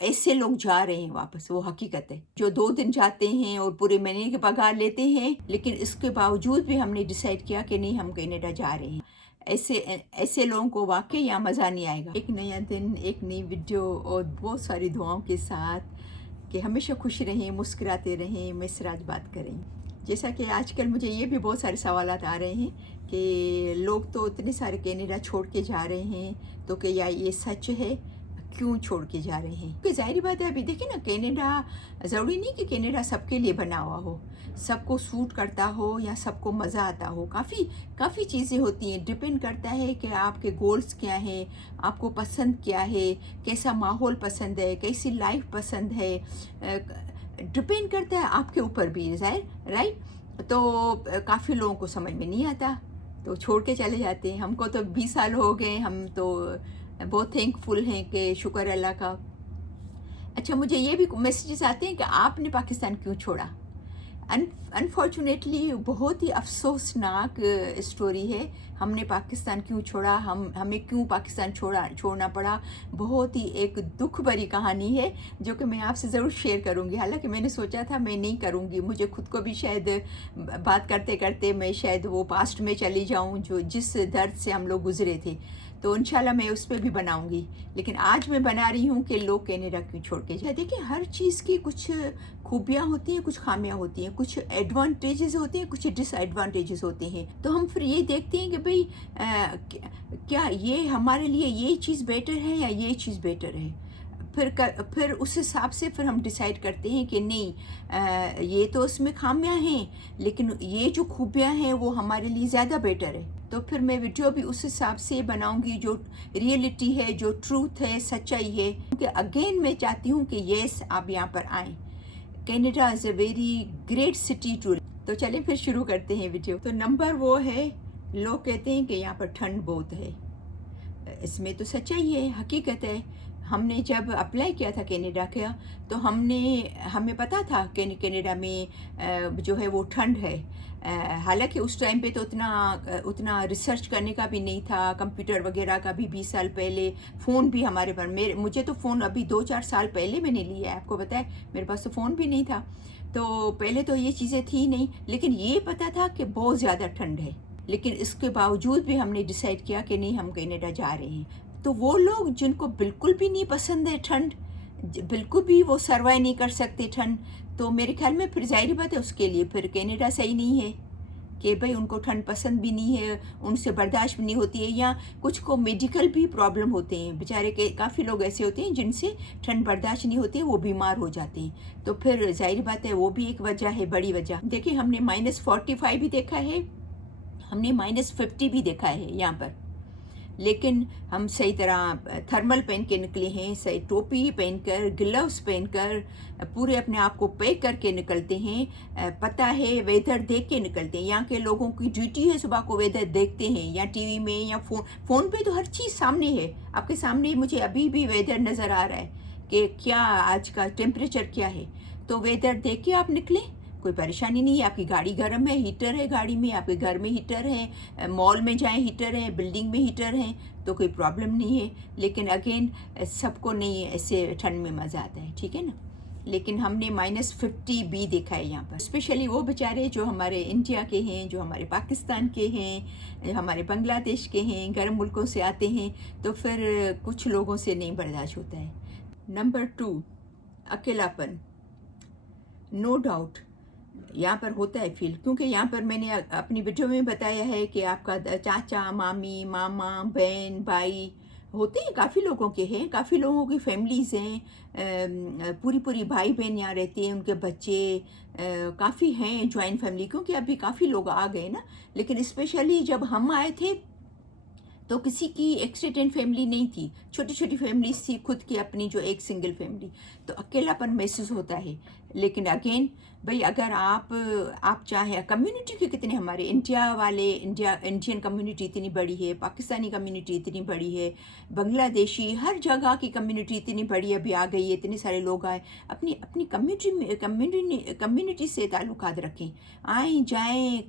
ऐसे लोग जा रहे हैं वापस, वो हकीकत है। जो 2 दिन जाते हैं और पूरे महीने की पगार लेते हैं, लेकिन इसके बावजूद भी हमने डिसाइड किया कि नहीं, हम कनाडा जा रहे हैं। ऐसे ऐसे लोगों को वाकई यहाँ मज़ा नहीं आएगा। एक नया दिन, एक नई वीडियो और बहुत सारी दुआओं के साथ कि हमेशा खुश रहें, मुस्कुराते रहें। मैं सिराज बात करें। जैसा कि आजकल मुझे ये भी बहुत सारे सवालात आ रहे हैं कि लोग तो इतने सारे कनाडा छोड़ के जा रहे हैं, तो क्या ये सच है? क्यों छोड़ के जा रहे हैं? क्योंकि ज़ाहिर बात है, अभी देखिए ना, कनाडा ज़रूरी नहीं कि कनाडा सबके लिए बना हुआ हो, सबको सूट करता हो या सबको मज़ा आता हो। काफ़ी चीज़ें होती हैं, डिपेंड करता है कि आपके गोल्स क्या हैं, आपको पसंद क्या है, कैसा माहौल पसंद है, कैसी लाइफ पसंद है। डिपेंड करता है आपके ऊपर भी, ज़ाहिर राइट। तो काफ़ी लोगों को समझ में नहीं आता, तो छोड़ के चले जाते हैं। हमको तो 20 साल हो गए, हम तो बहुत थैंकफुल हैं कि शुक्र अल्लाह का। अच्छा, मुझे ये भी मैसेजेस आते हैं कि आपने पाकिस्तान क्यों छोड़ा। अनफॉर्चुनेटली बहुत ही अफसोसनाक स्टोरी है। हमने पाकिस्तान क्यों छोड़ा, हमें क्यों पाकिस्तान छोड़ना पड़ा, बहुत ही एक दुख भरी कहानी है जो कि मैं आपसे ज़रूर शेयर करूंगी। हालांकि मैंने सोचा था मैं नहीं करूंगी, मुझे खुद को भी शायद बात करते करते मैं शायद वो पास्ट में चली जाऊं, जो जिस दर्द से हम लोग गुजरे थे। तो इंशाल्लाह मैं उस पर भी बनाऊंगी, लेकिन आज मैं बना रही हूँ कि लोग कनाडा क्यों छोड़ के जाए। देखिए, हर चीज़ की कुछ खूबियाँ होती हैं, कुछ खामियाँ होती हैं, कुछ एडवांटेजेस होते हैं, कुछ डिसएडवांटेजेस होते हैं। तो हम फिर ये देखते हैं कि भाई क्या ये हमारे लिए ये चीज़ बेटर है या ये चीज़ बेटर है। फिर उस हिसाब से फिर हम डिसाइड करते हैं कि नहीं, ये तो उसमें खामियां हैं, लेकिन ये जो खूबियां हैं वो हमारे लिए ज़्यादा बेटर है। तो फिर मैं वीडियो भी उस हिसाब से बनाऊंगी, जो रियलिटी है, जो ट्रूथ है, सच्चाई है। क्योंकि अगेन मैं चाहती हूँ कि येस, आप यहाँ पर आएँ। Canada is a very great city too. तो चलिए फिर शुरू करते हैं वीडियो। तो नंबर वो है, लोग कहते हैं कि यहाँ पर ठंड बहुत है। इसमें तो सच्चाई है, हकीकत है। हमने जब अप्लाई किया था कनाडा का, तो हमें पता था कि कनाडा में जो है वो ठंड है। हालांकि उस टाइम पे तो उतना रिसर्च करने का भी नहीं था, कंप्यूटर वगैरह का भी। 20 साल पहले फ़ोन भी हमारे पर, मुझे तो फ़ोन अभी 2-4 साल पहले मैंने लिया है, आपको पता है। मेरे पास तो फ़ोन भी नहीं था, तो पहले तो ये चीज़ें थी नहीं। लेकिन ये पता था कि बहुत ज़्यादा ठंड है, लेकिन इसके बावजूद भी हमने डिसाइड किया कि नहीं, हम कनाडा जा रहे हैं। तो वो लोग जिनको बिल्कुल भी नहीं पसंद है ठंड, बिल्कुल भी वो सर्वाइव नहीं कर सकते ठंड, तो मेरे ख्याल में फिर ज़ाहिर बात है उसके लिए फिर कनाडा सही नहीं है। कि भाई उनको ठंड पसंद भी नहीं है, उनसे बर्दाश्त भी नहीं होती है, या कुछ को मेडिकल भी प्रॉब्लम होते हैं बेचारे के। काफ़ी लोग ऐसे होते हैं जिनसे ठंड बर्दाश्त नहीं होती है, वो बीमार हो जाते हैं। तो फिर ज़ाहिर बात है वो भी एक वजह है, बड़ी वजह। देखिए, हमने -45 भी देखा है, हमने -50 भी देखा है यहाँ पर, लेकिन हम सही तरह थर्मल पहन के निकले हैं, सही टोपी पहनकर, ग्लव्स पहनकर, पूरे अपने आप को पैक करके निकलते हैं। पता है, वेदर देख के निकलते हैं। यहाँ के लोगों की ड्यूटी है, सुबह को वेदर देखते हैं, या टीवी में या फ़ोन पे तो हर चीज़ सामने है, आपके सामने। मुझे अभी भी वेदर नज़र आ रहा है कि क्या आज का टेम्परेचर क्या है। तो वेदर देख के आप निकलें, कोई परेशानी नहीं है। आपकी गाड़ी गर्म है, हीटर है गाड़ी में, आपके घर में हीटर है, मॉल में जाएं हीटर है, बिल्डिंग में हीटर है, तो कोई प्रॉब्लम नहीं है। लेकिन अगेन सबको नहीं ऐसे ठंड में मज़ा आता है, ठीक है ना। लेकिन हमने -50 भी देखा है यहाँ पर। स्पेशली वो बेचारे जो हमारे इंडिया के हैं, जो हमारे पाकिस्तान के हैं, हमारे बांग्लादेश के हैं, गर्म मुल्कों से आते हैं, तो फिर कुछ लोगों से नहीं बर्दाश्त होता है। नंबर 2, अकेलापन। नो डाउट यहाँ पर होता है फील, क्योंकि यहाँ पर मैंने अपनी वीडियो में बताया है कि आपका चाचा, मामी, मामा, बहन, भाई होते हैं, काफ़ी लोगों के हैं, काफ़ी लोगों की फैमिलीज़ हैं, पूरी भाई बहन यहाँ रहती हैं, उनके बच्चे काफ़ी हैं, जॉइंट फैमिली। क्योंकि अभी काफ़ी लोग आ गए ना, लेकिन स्पेशली जब हम आए थे तो किसी की एक्सटेंडेड फैमिली नहीं थी, छोटी छोटी फैमिलीज थी, खुद की अपनी जो एक सिंगल फैमिली। तो अकेलापन महसूस होता है। لیکن اگین بھئی اگر آپ چاہیں کمیونٹی کے کتنے ہمارے انڈین کمیونٹی اتنی بڑی ہے، پاکستانی کمیونٹی اتنی بڑی ہے، بنگلہ دیشی ہر جگہ کی کمیونٹی اتنی بڑی ابھی آ گئی ہے، اتنے سارے لوگ آئے، اپنی کمیونٹی سے تعلقات رکھیں، آئیں جائیں،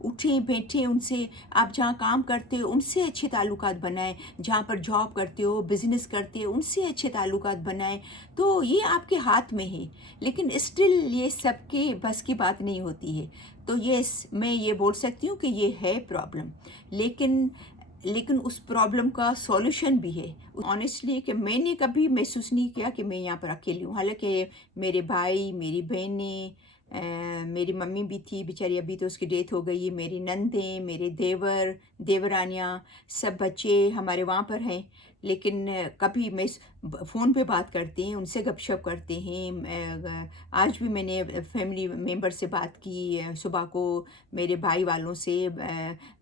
اٹھیں بیٹھیں ان سے، آپ جہاں کام کرتے ہو ان سے اچھے تعلقات بنائیں، جہاں پر جاب کرتے ہو بزنس کرتے ہو ان سے اچھے تعلقات بنائیں، تو یہ آپ کے ہاتھ میں ہے، لیکن اسٹل یہ سب کے بس کی بات نہیں ہوتی ہے، تو میں یہ بول سکتی ہوں کہ یہ ہے پرابلم، لیکن اس پرابلم کا سولوشن بھی ہے آنیسٹلی، کہ میں نے کبھی محسوس نہیں کیا کہ میں یہاں پر اکیلی ہوں، حالانکہ میرے بھائی، میری بہنیں، میری ممی بھی تھی بیچاری، ابھی تو اس کی ڈیتھ ہو گئی ہے، میری نندیں، میرے دیورانیاں، سب بچے ہمارے وہاں پر ہیں، لیکن کبھی میں فون پہ بات کرتے ہیں، ان سے گپ شپ کرتے ہیں، آج بھی میں نے فیملی ممبر سے بات کی صبح کو، میرے بھائی والوں سے،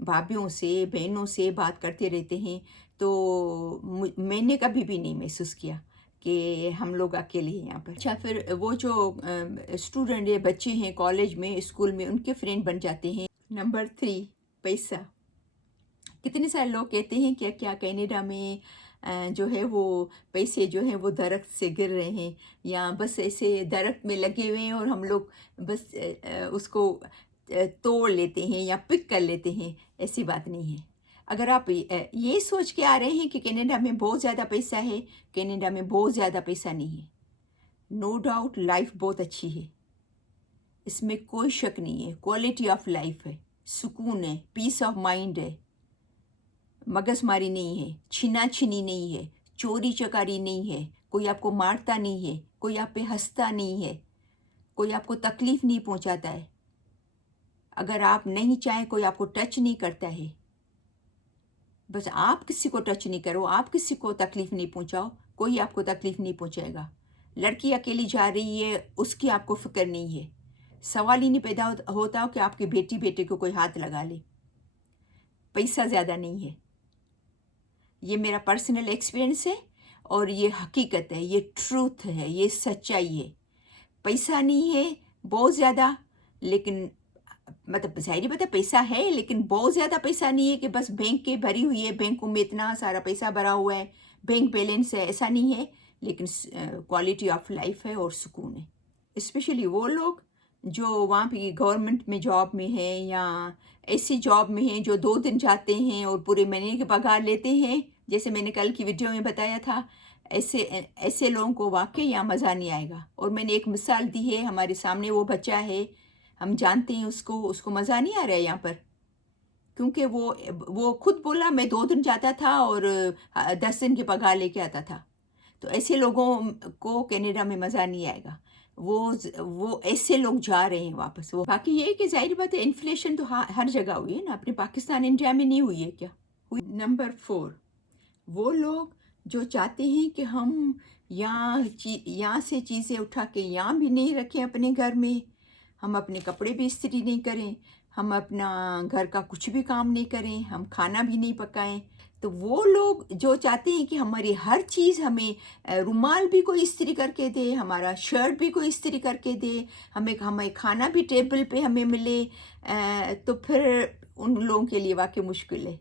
بھابھیوں سے، بہنوں سے بات کرتے رہتے ہیں، تو میں نے کبھی بھی نہیں محسوس کیا کہ ہم لوگ اکیلے ہیں یہاں پر۔ اچھا، پھر وہ جو اسٹوڈنٹ ہے، بچے ہیں کالج میں، اسکول میں، ان کے فرینڈ بن جاتے ہیں۔ نمبر 3، پیسہ۔ کتنے سارے لوگ کہتے ہیں کہ کیا کینیڈا میں جو ہے وہ پیسے جو ہیں وہ درخت سے گر رہے ہیں، یا بس ایسے درخت میں لگے ہوئے ہیں اور ہم لوگ بس اس کو توڑ لیتے ہیں یا پک کر لیتے ہیں، ایسی بات نہیں ہے۔ اگر آپ یہ سوچ کے آ رہے ہیں کہ کینیڈا میں بہت زیادہ پیسہ ہے، کینیڈا میں بہت زیادہ پیسہ نہیں ہے، نو ڈاؤٹ لائف بہت اچھی ہے، اس میں کوئی شک نہیں ہے، کوالٹی آف لائف ہے، سکون ہے، پیس آف مائنڈ ہے، مگز ماری نہیں ہے، چھینا چھینی نہیں ہے، چوری چکاری نہیں ہے، کوئی آپ کو مارتا نہیں ہے، کوئی آپ پہ ہنستا نہیں ہے، کوئی آپ کو تکلیف نہیں پہنچاتا ہے، اگر آپ نہیں چاہیں کوئی آپ کو ٹچ نہیں کرتا ہے، بس آپ کسی کو ٹچ نہیں کرو، آپ کسی کو تکلیف نہیں پہنچاؤ، کوئی آپ کو تکلیف نہیں پہنچائے گا۔ لڑکی اکیلی جا رہی ہے، اس کی آپ کو فکر نہیں ہے، سوال ہی نہیں پیدا ہوتا کہ آپ کے بیٹے کو کوئی ہاتھ لگا لے۔ پیسہ زیادہ نہیں ہے، یہ میرا پرسنل ایکسپیرئنس ہے اور یہ حقیقت ہے، یہ ٹروتھ ہے، یہ سچائی ہے۔ پیسہ نہیں ہے بہت زیادہ، لیکن مطلب ظاہری بات ہے پیسہ ہے، لیکن بہت زیادہ پیسہ نہیں ہے کہ بس بینک کے بھری ہوئی ہے، بینکوں میں اتنا سارا پیسہ بھرا ہوا ہے، بینک بیلنس ہے، ایسا نہیں ہے، لیکن کوالٹی آف لائف ہے اور سکون ہے۔ اسپیشلی وہ لوگ جو وہاں پہ گورنمنٹ میں جاب میں ہیں یا ایسی جاب میں ہیں جو 2 دن جاتے ہیں اور پورے مہینے کے پگار لیتے ہیں، جیسے میں نے کل کی ویڈیو میں بتایا تھا، ایسے لوگوں کو واقعی یہاں مزہ نہیں آئے گا۔ اور میں نے ایک مثال دی ہے، ہمارے سامنے وہ بچہ ہے، ہم جانتے ہیں اس کو مزہ نہیں آ رہا ہے یہاں پر، کیونکہ وہ خود بولا میں 2 دن جاتا تھا اور 10 دن کی پگار لے کے آتا تھا، تو ایسے لوگوں کو کینیڈا میں مزہ نہیں آئے گا، وہ ایسے لوگ جا رہے ہیں واپس۔ وہ باقی یہ ہے کہ ظاہر بات ہے انفلیشن تو ہر جگہ ہوئی ہے نا، اپنے پاکستان انڈیا میں نہیں ہوئی ہے کیا؟ نمبر 4، وہ لوگ جو چاہتے ہیں کہ ہم یہاں سے چیزیں اٹھا کے یہاں بھی نہیں رکھیں اپنے گھر میں، ہم اپنے کپڑے بھی استری نہیں کریں، ہم اپنا گھر کا کچھ بھی کام نہیں کریں، ہم کھانا بھی نہیں پکائیں، تو وہ لوگ جو چاہتے ہیں کہ ہماری ہر چیز، ہمیں رومال بھی کوئی استری کر کے دے، ہمارا شرٹ بھی کوئی استری کر کے دے، ہمیں کھانا بھی ٹیبل پہ ہمیں ملے، تو پھر ان لوگوں کے لیے واقعی مشکل ہے،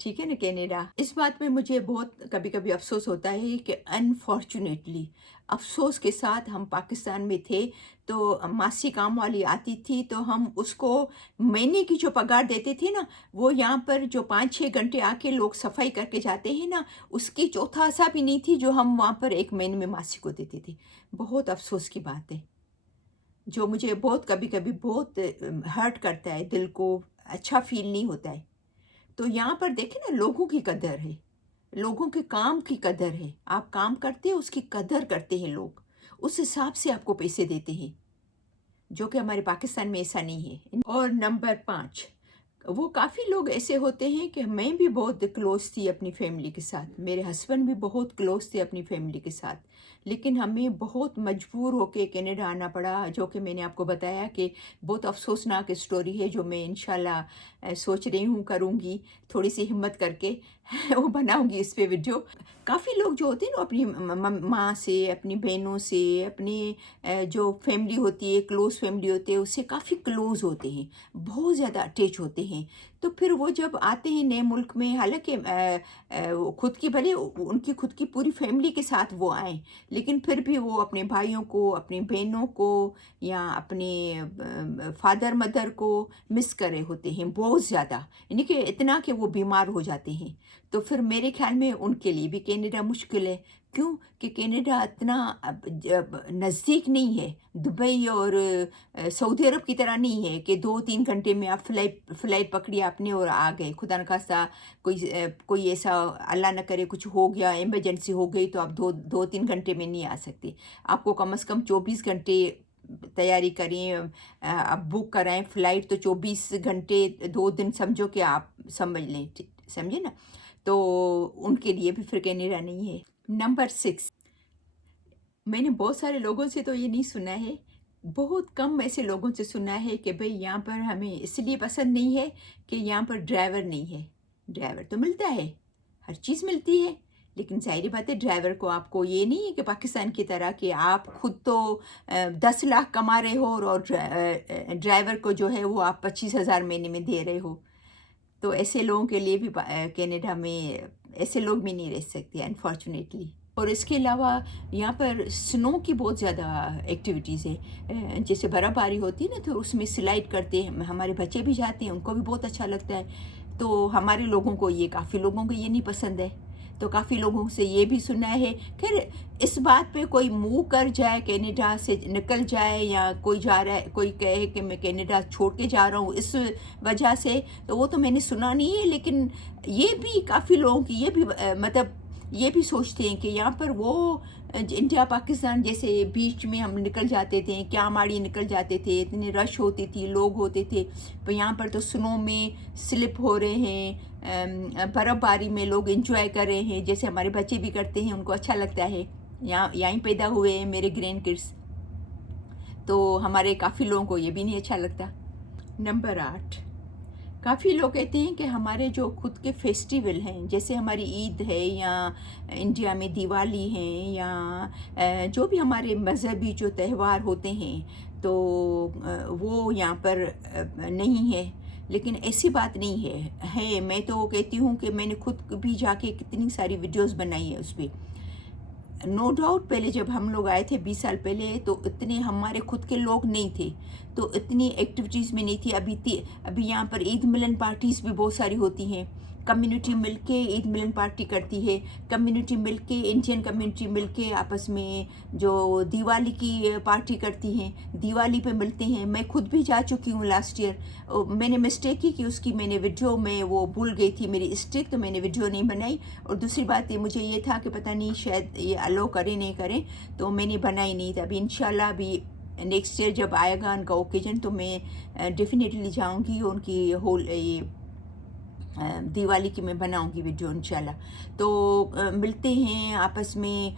ٹھیک ہے نا کینیڈا۔ اس بات میں مجھے بہت کبھی کبھی افسوس ہوتا ہے کہ انفارچونیٹلی، افسوس کے ساتھ، ہم پاکستان میں تھے تو ماسی کام والی آتی تھی تو ہم اس کو مہینے کی جو پگار دیتے تھے نا، وہ یہاں پر جو 5-6 گھنٹے آ کے لوگ صفائی کر کے جاتے ہیں نا، اس کی چوتھا حصہ بھی نہیں تھی جو ہم وہاں پر 1 مہینے میں ماسی کو دیتے تھے۔ بہت افسوس کی بات ہے، جو مجھے بہت کبھی کبھی بہت ہرٹ کرتا ہے، دل کو اچھا فیل نہیں ہوتا ہے۔ تو یہاں پر دیکھیں نا، لوگوں کی قدر ہے، لوگوں کے کام کی قدر ہے، آپ کام کرتے ہیں اس کی قدر کرتے ہیں لوگ، اس حساب سے آپ کو پیسے دیتے ہیں، جو کہ ہمارے پاکستان میں ایسا نہیں ہے۔ اور نمبر 5، وہ کافی لوگ ایسے ہوتے ہیں کہ میں بھی بہت کلوز تھی اپنی فیملی کے ساتھ، میرے ہسبینڈ بھی بہت کلوز تھے اپنی فیملی کے ساتھ، लेकिन हमें बहुत मजबूर होके कनाडा आना पड़ा, जो कि मैंने आपको बताया कि बहुत अफ़सोसनाक स्टोरी है, जो मैं इंशाल्लाह सोच रही हूँ करूँगी, थोड़ी सी हिम्मत करके वो बनाऊँगी इस पे वीडियो। काफ़ी लोग जो होते हैं ना अपनी माँ से, अपनी बहनों से, अपनी जो फैमिली होती है, क्लोज़ फैमिली होती है, उससे काफ़ी क्लोज़ होते हैं, बहुत ज़्यादा अटैच होते हैं। तो फिर वो जब आते हैं नए मुल्क में, हालाँकि वो खुद की भले उनकी खुद की पूरी फैमिली के साथ वो आएँ, लेकिन फिर भी वो अपने भाइयों को, अपनी बहनों को या अपने फादर मदर को मिस कर रहे होते हैं बहुत ज़्यादा, यानी कि इतना कि वो बीमार हो जाते हैं। तो फिर मेरे ख़्याल में उनके लिए भी कनाडा मुश्किल है। क्यों? कि कनाडा इतना नज़दीक नहीं है, दुबई और सऊदी अरब की तरह नहीं है कि 2-3 घंटे में आप फ़्लाइट पकड़ी आपने और आ गए। खुदा न ख़ास्ता कोई ऐसा अल्लाह ना करे कुछ हो गया, इमरजेंसी हो गई, तो आप 2-3 घंटे में नहीं आ सकते। आपको कम से कम 24 घंटे तैयारी करें, आप बुक कराएँ फ़्लाइट, तो 24 घंटे 2 दिन समझो कि आप समझ लें, समझे ना? तो उनके लिए भी फिर कनाडा नहीं है। नंबर 6, मैंने बहुत सारे लोगों से तो ये नहीं सुना है, बहुत कम ऐसे लोगों से सुना है कि भई यहाँ पर हमें इसलिए पसंद नहीं है कि यहाँ पर ड्राइवर नहीं है। ड्राइवर तो मिलता है, हर चीज़ मिलती है, लेकिन ज़ाहिर बात है ड्राइवर को आपको ये नहीं है कि पाकिस्तान की तरह कि आप खुद तो 10 लाख कमा रहे हो और ड्राइवर को जो है वो आप 25,000 महीने में दे रहे हो। तो ऐसे लोगों के लिए भी कनाडा में ऐसे लोग भी नहीं रह सकते अनफॉर्चुनेटली। और इसके अलावा यहाँ पर स्नो की बहुत ज़्यादा एक्टिविटीज़ है। जैसे बर्फ़बारी होती है ना, तो उसमें स्लाइड करते हैं, हमारे बच्चे भी जाते हैं, उनको भी बहुत अच्छा लगता है। तो हमारे लोगों को ये, काफ़ी लोगों को ये नहीं पसंद है, तो काफ़ी लोगों से ये भी सुना है। खैर, इस बात पे कोई मूव कर जाए, कनाडा से निकल जाए, या कोई जा रहा है, कोई कहे कि मैं कनाडा छोड़ के जा रहा हूँ इस वजह से, तो वो तो मैंने सुना नहीं है। लेकिन ये भी काफ़ी लोगों की ये भी मतलब ये भी सोचते हैं कि यहाँ पर वो इंडिया पाकिस्तान जैसे बीच में हम निकल जाते थे, क्या माड़ी निकल जाते थे, इतनी रश होती थी, लोग होते थे, तो यहाँ पर तो स्नो में स्लिप हो रहे हैं, बर्फ़बारी में लोग एंजॉय कर रहे हैं, जैसे हमारे बच्चे भी करते हैं, उनको अच्छा लगता है। यहाँ यहीं पैदा हुए हैं मेरे ग्रैंड किड्स, तो हमारे काफ़ी लोगों को ये भी नहीं अच्छा लगता। नंबर 8, काफ़ी लोग कहते हैं कि हमारे जो खुद के फेस्टिवल हैं, जैसे हमारी ईद है, या इंडिया में दिवाली है, या जो भी हमारे मज़हबी जो त्यौहार होते हैं, तो वो यहाँ पर नहीं है। लेकिन ऐसी बात नहीं है। मैं तो कहती हूँ कि मैंने खुद भी जाके कितनी सारी वीडियोस बनाई है उस पर। नो डाउट पहले जब हम लोग आए थे 20 साल पहले, तो इतने हमारे खुद के लोग नहीं थे, तो इतनी एक्टिविटीज़ में नहीं थी। अभी यहाँ पर ईद मिलन पार्टीज़ भी बहुत सारी होती हैं, कम्युनिटी मिलके ईद मिलन पार्टी करती है, कम्युनिटी मिलके, इंडियन कम्युनिटी मिलके आपस में जो दिवाली की पार्टी करती हैं, दिवाली पे मिलते हैं। मैं खुद भी जा चुकी हूँ लास्ट ईयर। मैंने मिस्टेक की कि उसकी मैंने वीडियो में वो भूल गई थी, मेरी स्टिक, तो मैंने वीडियो नहीं बनाई। और दूसरी बात ये, मुझे ये था कि पता नहीं शायद ये अलो करें नहीं करें, तो मैंने बनाई नहीं था। अभी इंशाल्लाह अभी नेक्स्ट ईयर जब आएगा उनका ओकेजन, तो मैं डेफिनेटली जाऊँगी, उनकी होल ये दिवाली की मैं बनाऊंगी वीडियो इंशाल्लाह। तो मिलते हैं आपस में,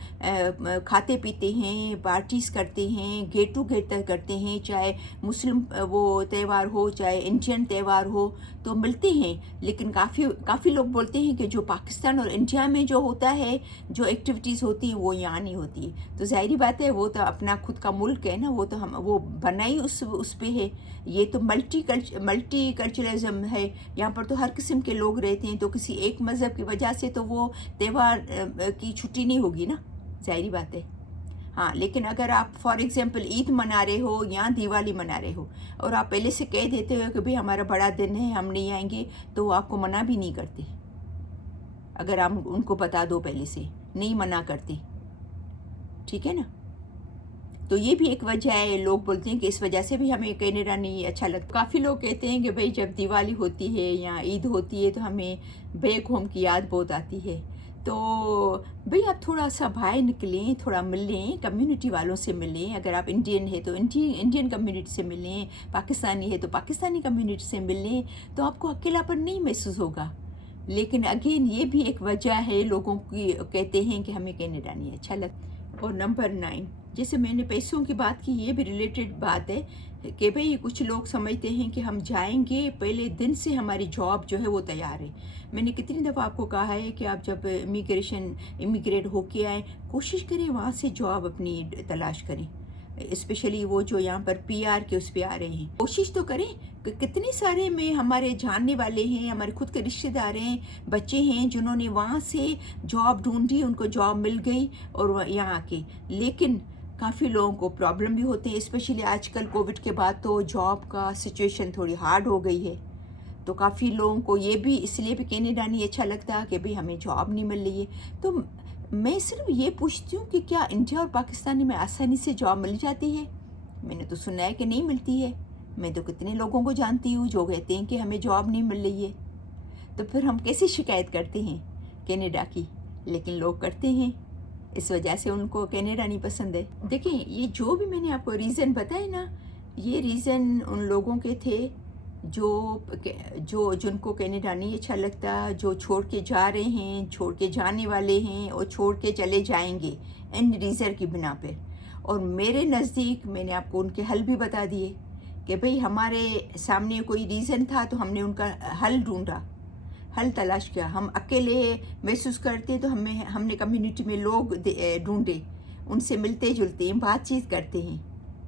खाते पीते हैं, पार्टीज़ करते हैं, गेट टुगेदर करते हैं, चाहे मुस्लिम वो त्यौहार हो, चाहे इंडियन त्यौहार हो, तो मिलते हैं। लेकिन काफ़ी लोग बोलते हैं कि जो पाकिस्तान और इंडिया में जो होता है, जो एक्टिविटीज़ होती हैं, वो यहाँ नहीं होती। तो ज़ाहिर बात है, वो तो अपना खुद का मुल्क है ना, वो तो हम वो बनाई उस पे है। ये तो मल्टी कल्चरलिज्म है, यहाँ पर तो हर किस्म के लोग रहते हैं, तो किसी एक मज़हब की वजह से तो वो त्यौहार की छुट्टी नहीं होगी ना, ज़ाहिर बात है। हाँ, लेकिन अगर आप फॉर एग्ज़ाम्पल ईद मना रहे हो या दिवाली मना रहे हो, और आप पहले से कह देते हो कि भाई हमारा बड़ा दिन है, हम नहीं आएंगे, तो वो आपको मना भी नहीं करते। अगर आप उनको बता दो पहले से, नहीं मना करते, ठीक है ना। तो ये भी एक वजह है, लोग बोलते हैं कि इस वजह से भी हमें कनाडा नहीं अच्छा लगता। काफ़ी लोग कहते हैं कि भाई जब दिवाली होती है या ईद होती है, तो हमें बैक होम की याद बहुत आती है। तो भाई आप थोड़ा सा बाहर निकलें, थोड़ा मिलें, कम्युनिटी वालों से मिलें। अगर आप इंडियन है तो इंडियन कम्युनिटी से मिलें, पाकिस्तानी है तो पाकिस्तानी कम्युनिटी से मिलें, तो आपको अकेलापन नहीं महसूस होगा। लेकिन अगेन ये भी एक वजह है, लोगों की कहते हैं कि हमें कनाडा नहीं अच्छा लगता। اور نمبر 9، جیسے میں نے پیسوں کی بات کی، یہ بھی ریلیٹڈ بات ہے کہ بھئی کچھ لوگ سمجھتے ہیں کہ ہم جائیں گے پہلے دن سے ہماری جاب جو ہے وہ تیار ہے۔ میں نے کتنی دفعہ آپ کو کہا ہے کہ آپ جب امیگریٹ ہو کے آئیں، کوشش کریں وہاں سے جاب اپنی تلاش کریں، اسپیشلی وہ جو یہاں پر پی آر کے اس پہ آ رہے ہیں، کوشش تو کریں کہ کتنے سارے میں ہمارے جاننے والے ہیں، ہمارے خود کے رشتے دار ہیں، بچے ہیں جنہوں نے وہاں سے جاب ڈھونڈی، ان کو جاب مل گئی اور وہ یہاں آ کے، لیکن کافی لوگوں کو پرابلم بھی ہوتے ہیں، اسپیشلی آج کل کووڈ کے بعد تو جاب کا سچویشن تھوڑی ہارڈ ہو گئی ہے، تو کافی لوگوں کو یہ بھی اس لیے بھی کینیڈا نہیں اچھا لگتا کہ بھئی ہمیں جاب نہیں مل رہی ہے۔ تو میں صرف یہ پوچھتی ہوں کہ کیا انڈیا اور پاکستان میں آسانی سے جاب مل جاتی ہے؟ میں نے تو سنا ہے کہ نہیں ملتی ہے۔ میں تو کتنے لوگوں کو جانتی ہوں جو کہتے ہیں کہ ہمیں جاب نہیں مل رہی ہے، تو پھر ہم کیسے شکایت کرتے ہیں کینیڈا کی؟ لیکن لوگ کرتے ہیں، اس وجہ سے ان کو کینیڈا نہیں پسند ہے۔ دیکھیں، یہ جو بھی میں نے آپ کو ریزن بتائے نا، یہ ریزن ان لوگوں کے تھے جن کو کینیڈا نہیں اچھا لگتا، جو چھوڑ کے جا رہے ہیں، چھوڑ کے جانے والے ہیں اور چھوڑ کے چلے جائیں گے ان ریزن کی بنا پر۔ اور میرے نزدیک میں نے آپ کو ان کے حل بھی بتا دیے کہ بھئی ہمارے سامنے کوئی ریزن تھا تو ہم نے ان کا حل ڈھونڈا، حل تلاش کیا۔ ہم اکیلے محسوس کرتے تو ہم نے کمیونٹی میں لوگ ڈھونڈے، ان سے ملتے جلتے ہیں، بات چیت کرتے ہیں،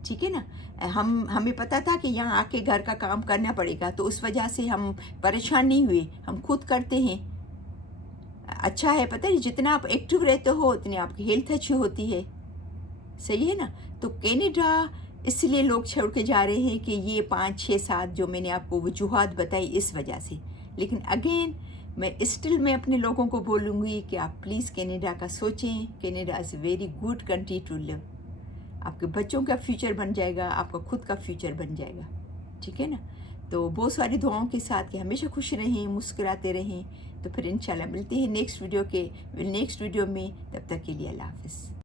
ٹھیک ہے نا۔ ہمیں پتہ تھا کہ یہاں آ کے گھر کا کام کرنا پڑے گا، تو اس وجہ سے ہم پریشان نہیں ہوئے، ہم خود کرتے ہیں۔ اچھا ہے، پتہ نہیں جتنا آپ ایکٹیو رہتے ہو اتنی آپ کی ہیلتھ اچھی ہوتی ہے، صحیح ہے نا۔ تو کینیڈا اس لیے لوگ چھوڑ کے جا رہے ہیں کہ یہ 5 6 7 جو میں نے آپ کو وجوہات بتائی اس وجہ سے۔ لیکن اگین میں اپنے لوگوں کو بولوں گی کہ آپ پلیز کینیڈا کا سوچیں، Canada is a very good country to live. آپ کے بچوں کا فیوچر بن جائے گا، آپ کا خود کا فیوچر بن جائے گا، ٹھیک ہے نا۔ تو بہت ساری دعاؤں کے ساتھ کہ ہمیشہ خوش رہیں، مسکراتے رہیں، تو پھر انشاءاللہ ملتے ہیں نیکسٹ ویڈیو میں۔ تب تک کے لیے اللہ حافظ۔